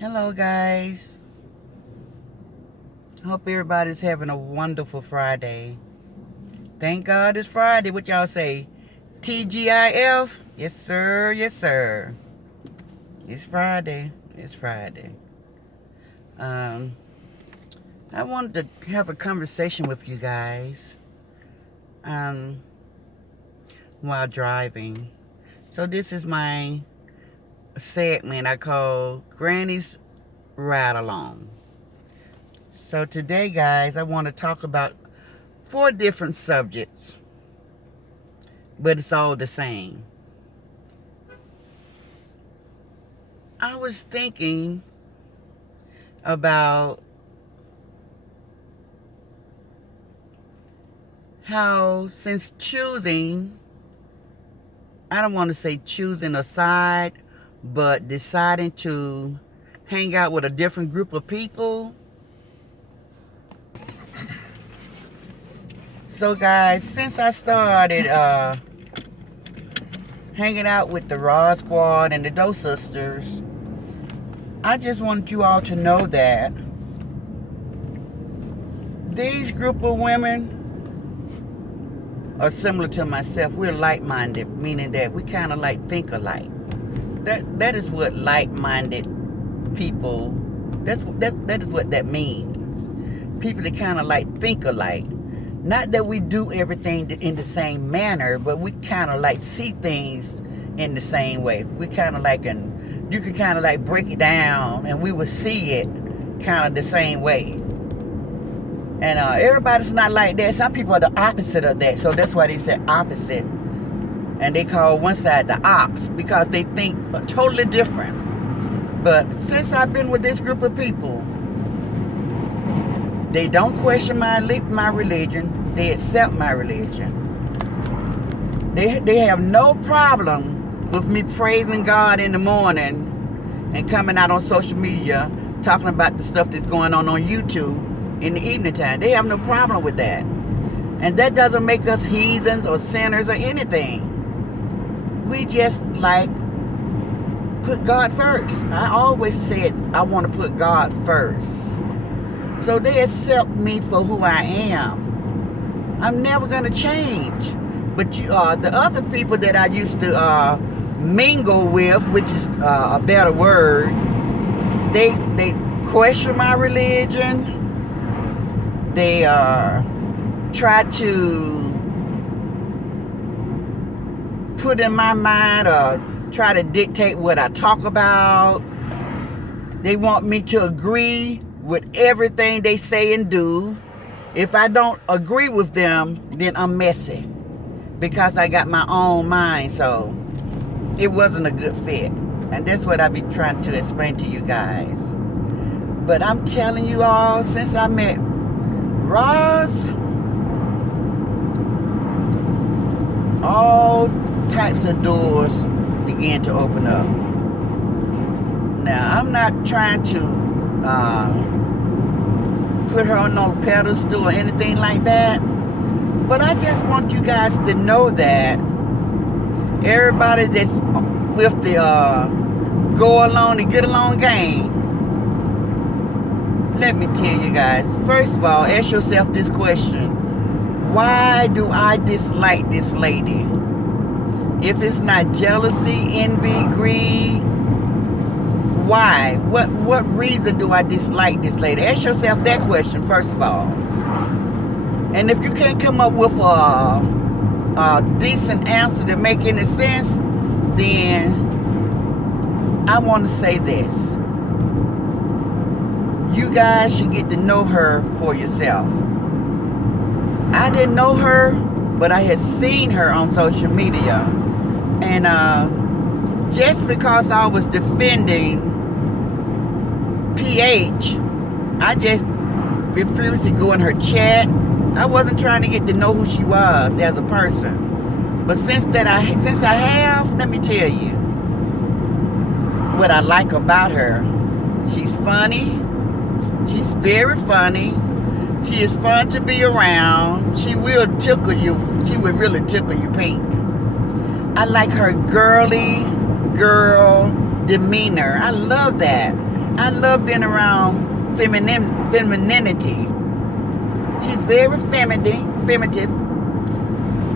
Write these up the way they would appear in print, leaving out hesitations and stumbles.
Hello, guys. Hope everybody's having a wonderful Friday. Thank God it's Friday. What y'all say? TGIF? Yes, sir. Yes, sir. It's Friday. It's Friday. Um, I wanted to have a conversation with you guys um, while driving. So this is my segment I call Granny's Ride Along. So today, guys, I want to talk about 4 different subjects, but it's all the same. I was thinking about how, since choosing, I don't want to say choosing a side, but deciding to hang out with a different group of people. So, guys, since I started hanging out with the Raw Squad and the Doe Sisters, I just want you all to know that these group of women are similar to myself. We're like-minded, meaning that we kind of like think alike. That is what like-minded people. That is what that means. People that kind of like think alike. Not that we do everything in the same manner, but we kind of like see things in the same way. We kind of like, and you can kind of like break it down, and we will see it kind of the same way. And everybody's not like that. Some people are the opposite of that. So that's why they say opposite. And they call one side the ops because they think totally different. But since I've been with this group of people, they don't question my religion. They accept my religion. They have no problem with me praising God in the morning and coming out on social media talking about the stuff that's going on YouTube in the evening time. They have no problem with that. And that doesn't make us heathens or sinners or anything. We just like put God first. I always said I want to put God first. So they accept me for who I am. I'm never going to change. But the other people that I used to mingle with, which is a better word, they question my religion. They try to put in my mind or try to dictate what I talk about. They want me to agree with everything they say and do. If I don't agree with them, then I'm messy because I got my own mind. So it wasn't a good fit. And that's what I be trying to explain to you guys. But I'm telling you all, since I met Roz, all types of doors began to open up. Now, I'm not trying to put her on no pedestal or anything like that, but I just want you guys to know that everybody that's with the go along and get along game, let me tell you guys, first of all, ask yourself this question: why do I dislike this lady? If it's not jealousy, envy, greed, why? What reason do I dislike this lady? Ask yourself that question first of all. And if you can't come up with a decent answer to make any sense, then I want to say this: you guys should get to know her for yourself. I didn't know her, but I had seen her on social media. And just because I was defending PH, I just refused to go in her chat. I wasn't trying to get to know who she was as a person. But since I have, let me tell you what I like about her. She's funny. She's very funny. She is fun to be around. She will tickle you. She will really tickle you pink. I like her girly girl demeanor. I love that. I love being around femininity. She's very feminative.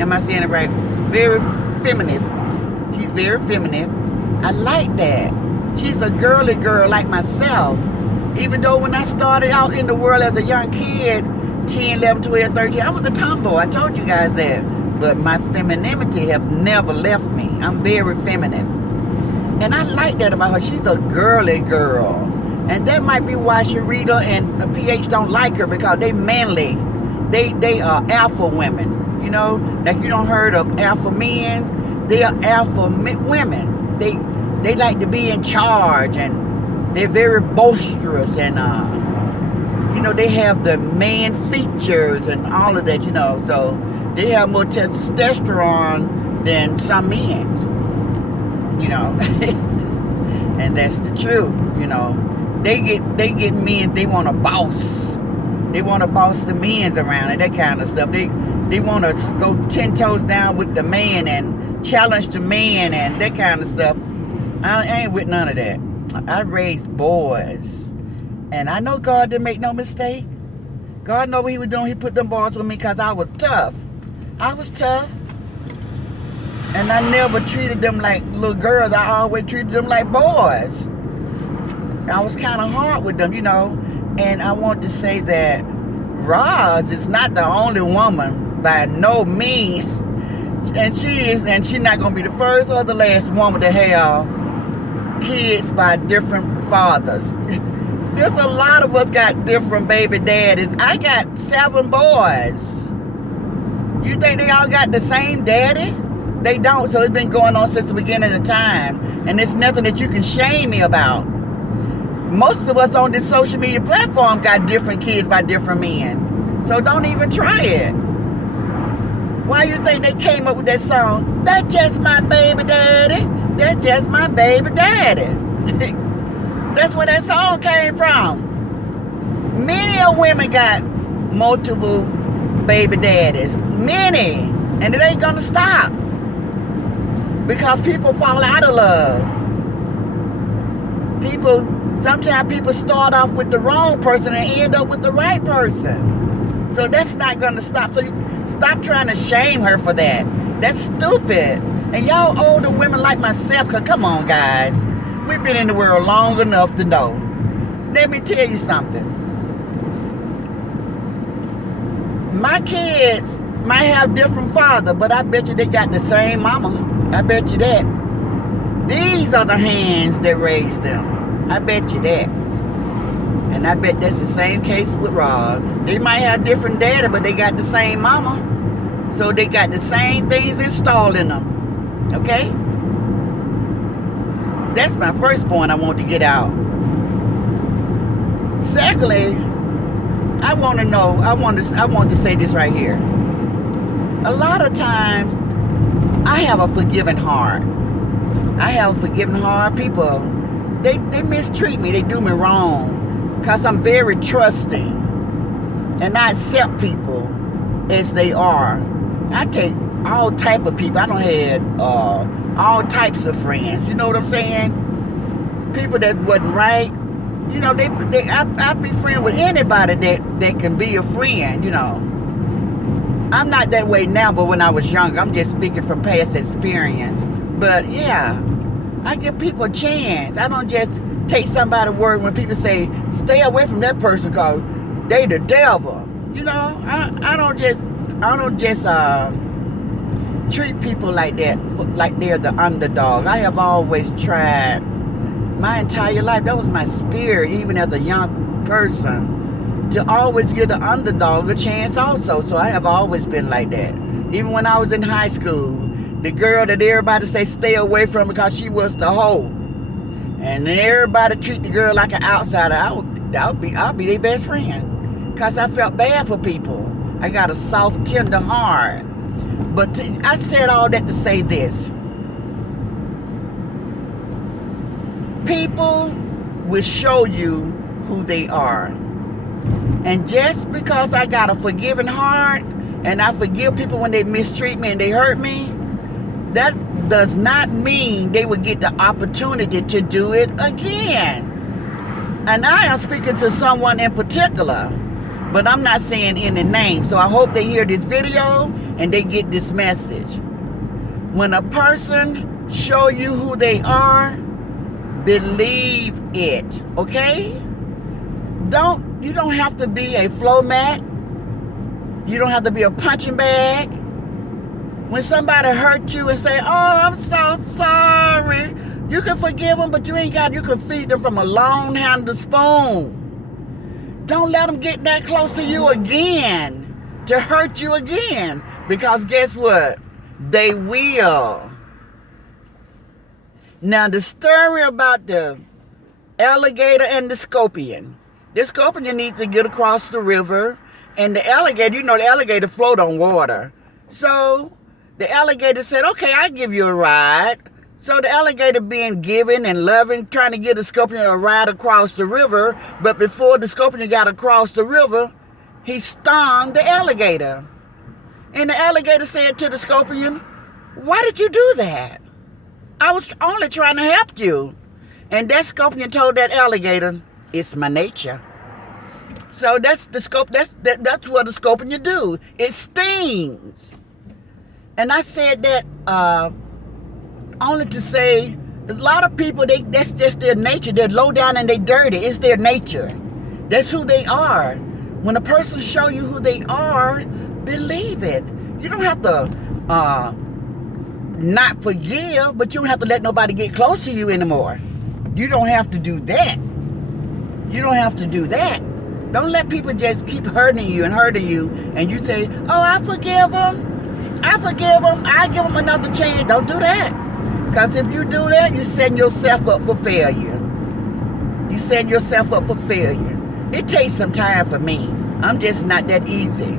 Am I saying it right? Very feminine. She's very feminine. I like that. She's a girly girl like myself. Even though when I started out in the world as a young kid, 10, 11, 12, 13, I was a tomboy. I told you guys that. But my femininity have never left me. I'm very feminine. And I like that about her. She's a girly girl. And that might be why Sharita and PH don't like her, because they manly. They are alpha women. You know, like you don't heard of alpha men. They are alpha women. They like to be in charge, and they're very boisterous, and you know, they have the man features and all of that, you know. So they have more testosterone than some men, you know. And that's the truth, you know. They get men, they want to boss. They want to boss the men around and that kind of stuff. They want to go 10 toes down with the man and challenge the man and that kind of stuff. I ain't with none of that. I raised boys. And I know God didn't make no mistake. God know what he was doing. He put them boys with me because I was tough. I was tough. And I never treated them like little girls. I always treated them like boys. I was kind of hard with them, you know. And I want to say that Roz is not the only woman by no means. And she's not going to be the first or the last woman to have kids by different fathers. There's a lot of us got different baby daddies. I got 7 boys. You think they all got the same daddy? They don't. So it's been going on since the beginning of time. And it's nothing that you can shame me about. Most of us on this social media platform got different kids by different men. So don't even try it. Why you think they came up with that song? That's just my baby daddy. That's just my baby daddy. That's where that song came from. Many of women got multiple baby daddies. Many. And it ain't gonna stop. Because people fall out of love. Sometimes people start off with the wrong person and end up with the right person. So that's not gonna stop. So stop trying to shame her for that. That's stupid. And y'all older women like myself, cause come on guys, we've been in the world long enough to know. Let me tell you something. My kids might have different father, but I bet you they got the same mama. I bet you that. These are the hands that raised them. I bet you that. And I bet that's the same case with Roz. They might have different daddy, but they got the same mama. So they got the same things installed in them. Okay? That's my first point I want to get out. Secondly, I want to say this right here. A lot of times, I have a forgiving heart. I have a forgiving heart. People, they mistreat me. They do me wrong. Because I'm very trusting. And I accept people as they are. I take all type of people. I don't have all types of friends. You know what I'm saying? People that wasn't right. You know, I be friends with anybody that can be a friend, you know. I'm not that way now, but when I was younger, I'm just speaking from past experience. But yeah, I give people a chance. I don't just take somebody's word when people say, stay away from that person because they the devil. You know, I don't just treat people like that, like they're the underdog. I have always tried my entire life. That was my spirit, even as a young person, to always give the underdog a chance also. So I have always been like that. Even when I was in high school, the girl that everybody say stay away from because she was the hoe. And everybody treat the girl like an outsider. I'll be their best friend. Because I felt bad for people. I got a soft, tender heart. But I said all that to say this. People will show you who they are. And just because I got a forgiving heart and I forgive people when they mistreat me and they hurt me, that does not mean they will get the opportunity to do it again. And I am speaking to someone in particular, but I'm not saying any name. So I hope they hear this video and they get this message. When a person show you who they are, believe it, okay? You don't have to be a flow mat. You don't have to be a punching bag. When somebody hurt you and say, oh, I'm so sorry, you can forgive them, but you can feed them from a long-handled spoon. Don't let them get that close to you again to hurt you again, because guess what? They will. Now, the story about the alligator and the scorpion. The scorpion needs to get across the river, and the alligator, the alligator float on water. So the alligator said, okay, I'll give you a ride. So the alligator being giving and loving, trying to give the scorpion a ride across the river. But before the scorpion got across the river, he stung the alligator. And the alligator said to the scorpion, why did you do that? I was only trying to help you. And that scorpion told that alligator, it's my nature. So that's what the scorpion do. It stings. And I said that only to say, there's a lot of people, that's just their nature. They're low down and they're dirty. It's their nature. That's who they are. When a person show you who they are, believe it. You don't have to not forgive, but you don't have to let nobody get close to you anymore. You don't have to do that. You don't have to do that. Don't let people just keep hurting you, and you say, oh, I forgive them. I give them another chance. Don't do that. Because if you do that, you're setting yourself up for failure. You're setting yourself up for failure. It takes some time for me. I'm just not that easy.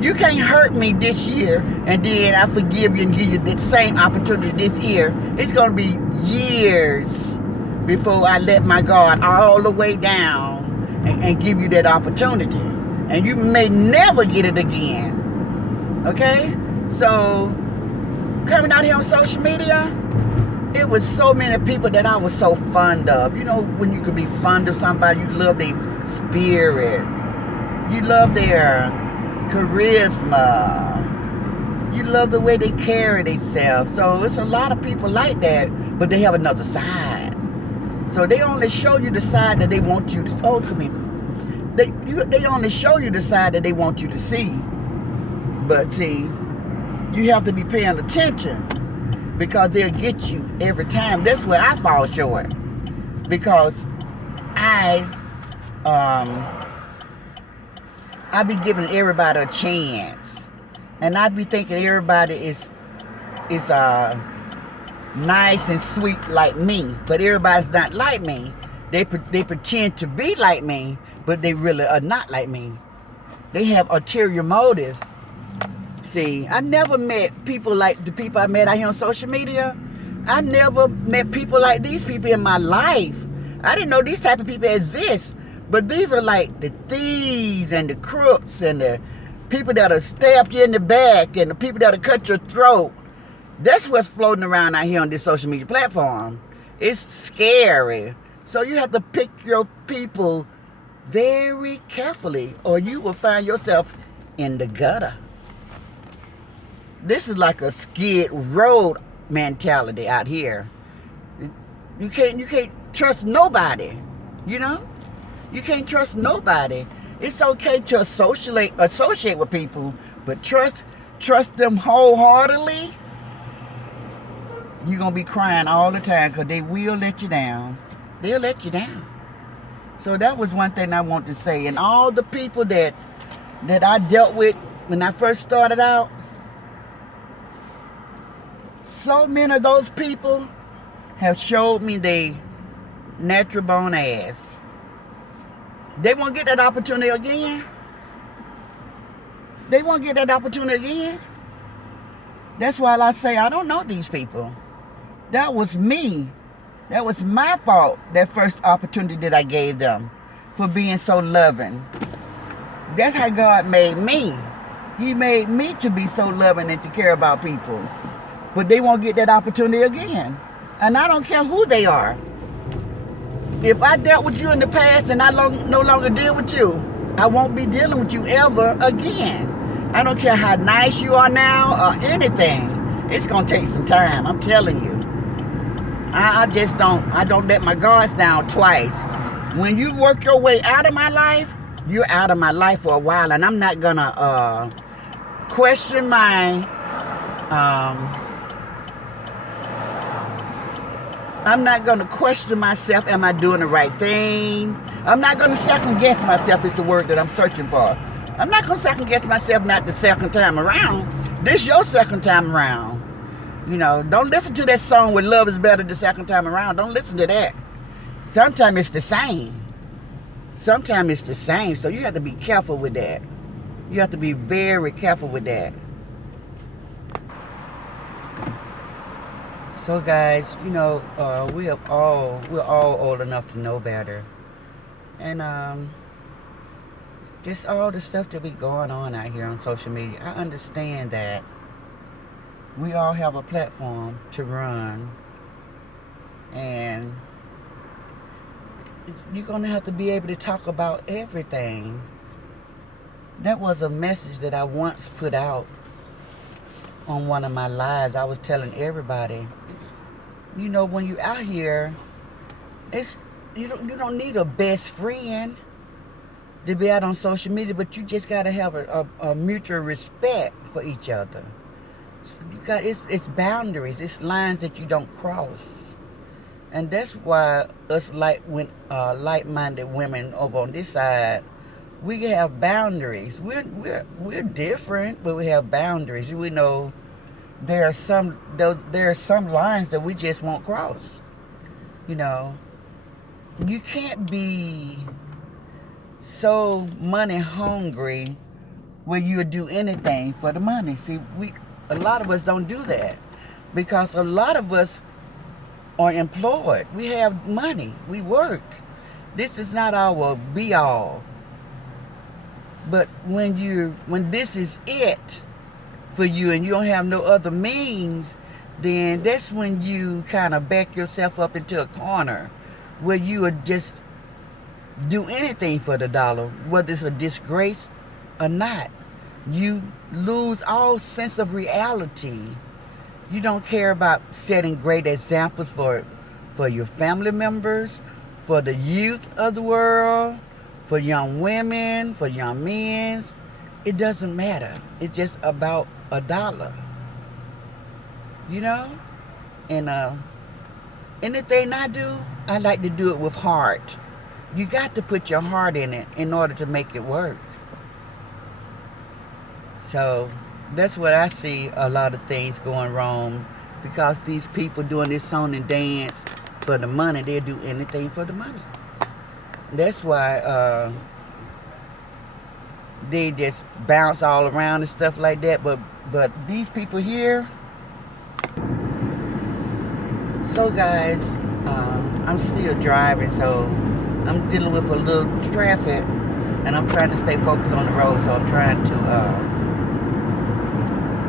You can't hurt me this year, and then I forgive you and give you the same opportunity this year. It's going to be years before I let my guard all the way down and give you that opportunity. And you may never get it again. Okay? So, coming out here on social media, it was so many people that I was so fond of. You know, when you can be fond of somebody, you love their spirit. You love their charisma. You love the way they carry themselves. So it's a lot of people like that, but they have another side. So they only show you the side that they want you to. Oh, come here. They only show you the side that they want you to see. But see, you have to be paying attention, because they'll get you every time. That's where I fall short, because I be giving everybody a chance, and I be thinking everybody is nice and sweet like me, but everybody's not like me. They pretend to be like me, but they really are not like me. They have ulterior motives. See, I never met people like the people I met out here on social media. I never met people like these people in my life. I didn't know these type of people exist. But these are like the thieves and the crooks and the people that'll stab you in the back and the people that'll cut your throat. That's what's floating around out here on this social media platform. It's scary. So you have to pick your people very carefully, or you will find yourself in the gutter. This is like a skid road mentality out here. You can't trust nobody, you know? You can't trust nobody. It's okay to associate with people, but trust them wholeheartedly. You're going to be crying all the time, because they will let you down. They'll let you down. So that was one thing I want to say. And all the people that I dealt with when I first started out, so many of those people have showed me they natural born ass. They won't get that opportunity again. They won't get that opportunity again. That's why I say I don't know these people. That was me. That was my fault, that first opportunity that I gave them, for being so loving. That's how God made me. He made me to be so loving and to care about people. But they won't get that opportunity again. And I don't care who they are. if I dealt with you in the past and I no longer deal with you, I won't be dealing with you ever again. I don't care how nice you are now or anything. It's going to take some time, I'm telling you. I don't let my guards down twice. When you work your way out of my life, you're out of my life for a while, and I'm not going to question my... I'm not going to question myself. Am I doing the right thing? I'm not going to second guess myself is the word that I'm searching for. I'm not going to second guess myself not the second time around. This your second time around. You know, don't listen to that song with love is better the second time around. Don't listen to that. Sometimes it's the same. Sometimes it's the same. So you have to be careful with that. You have to be very careful with that. So guys, you know, we're all old enough to know better. And just all the stuff that be going on out here on social media. I understand that we all have a platform to run. And you're going to have to be able to talk about everything. That was a message that I once put out on one of my lives. I was telling everybody, you know, when you're out here, you don't need a best friend to be out on social media, but you just got to have a mutual respect for each other. It's boundaries, it's lines that you don't cross. And that's why us like-minded women over on this side, we have boundaries. We're different, but we have boundaries. We know there are some lines that we just won't cross. You know, you can't be so money hungry where you'll do anything for the money. See, a lot of us don't do that because a lot of us are employed. We have money. We work. This is not our be all. But when this is it for you and you don't have no other means, then that's when you kind of back yourself up into a corner where you would just do anything for the dollar, whether it's a disgrace or not. You lose all sense of reality. You don't care about setting great examples for your family members, for the youth of the world, for young women, for young men. It doesn't matter. It's just about a dollar. You know? And anything I do, I like to do it with heart. You got to put your heart in it in order to make it work. So that's what I see a lot of things going wrong, because these people doing this song and dance for the money, they'll do anything for the money. That's why they just bounce all around and stuff like that. But these people here. So guys, I'm still driving, so I'm dealing with a little traffic, and I'm trying to stay focused on the road. So I'm trying to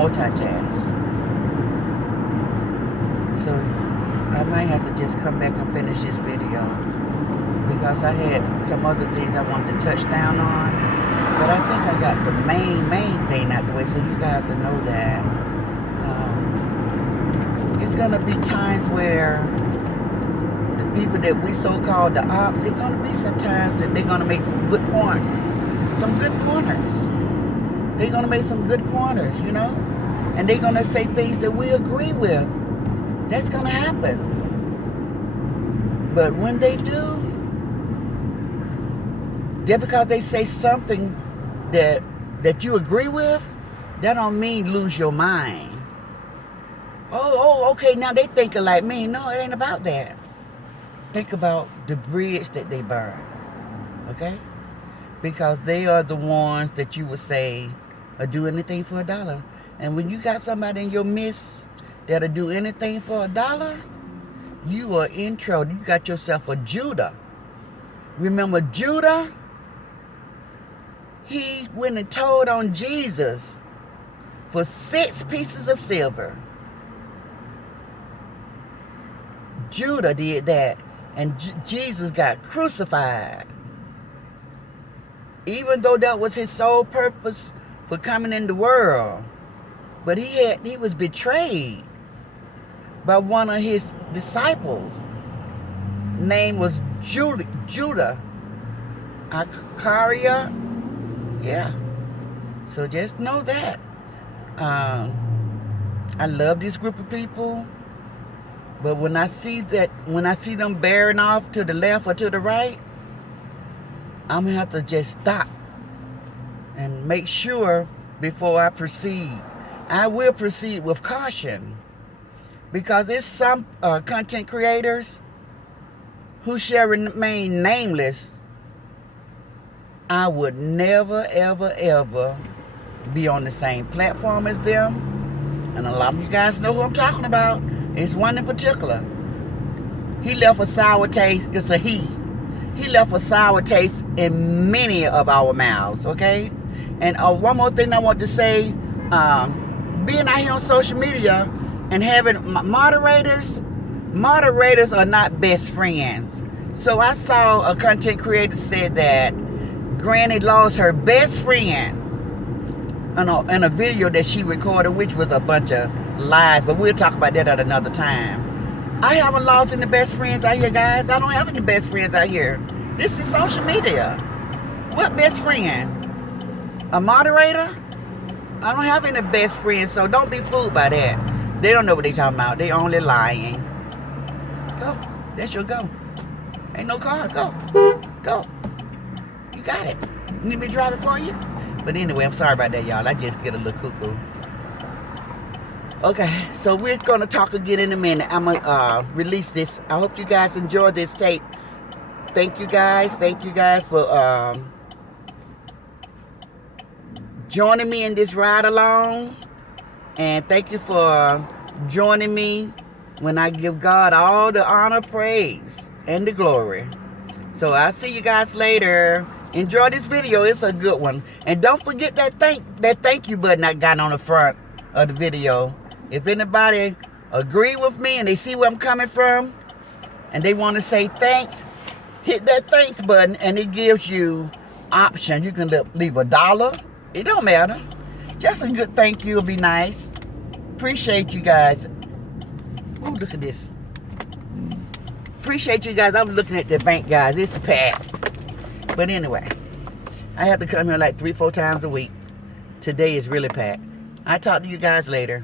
multitask. So I might have to just come back and finish this video, because I had some other things I wanted to touch down on, but I think I got the main thing out the way, so you guys will know that. It's gonna be times where the people that we so-called the ops, it's gonna be some times that they're gonna make some good points, some good pointers. They're gonna make some good pointers, you know, and they're gonna say things that we agree with. That's gonna happen. But when they do, just because they say something that you agree with, that don't mean lose your mind. Oh, okay, now they thinking like me. No, it ain't about that. Think about the bridge that they burn, okay? Because they are the ones that you would say will do anything for a dollar. And when you got somebody in your midst that'll do anything for a dollar, you are in trouble. You got yourself a Judah. Remember Judah? He went and told on Jesus for 6 pieces of silver. Judah did that. And Jesus got crucified. Even though that was his sole purpose for coming in the world. But he was betrayed by one of his disciples. Name was Judah Iscariot. Yeah. So just know that. I love this group of people. But when I see them bearing off to the left or to the right, I'm going to have to just stop and make sure before I proceed. I will proceed with caution. Because there's some content creators who shall remain nameless. I would never, ever, ever be on the same platform as them. And a lot of you guys know who I'm talking about. It's one in particular. He left a sour taste. It's a he. He left a sour taste in many of our mouths, okay? And one more thing I want to say. Being out here on social media and having moderators are not best friends. So I saw a content creator said that Granny lost her best friend in a video that she recorded, which was a bunch of lies, but we'll talk about that at another time. I haven't lost any best friends out here, guys. I don't have any best friends out here. This is social media. What best friend? A moderator? I don't have any best friends, so don't be fooled by that. They don't know what they're talking about. They only lying. Go. That's your go. Ain't no cars. Go. Go. You got it. Need me to drive it for you? But anyway, I'm sorry about that, y'all. I just get a little cuckoo. Okay, so we're going to talk again in a minute. I'm going to release this. I hope you guys enjoy this tape. Thank you guys. Thank you guys for joining me in this ride along. And thank you for joining me when I give God all the honor, praise, and the glory. So I'll see you guys later. Enjoy this video. It's a good one. And don't forget that thank you button I got on the front of the video. If anybody agree with me and they see where I'm coming from and they want to say thanks, hit that thanks button and it gives you option. You can leave $1. It don't matter. Just a good thank you will be nice. Appreciate you guys. Oh, look at this. Appreciate you guys. I was looking at the bank, guys. It's packed. But anyway, I have to come here like 3-4 times a week. Today is really packed. I'll talk to you guys later.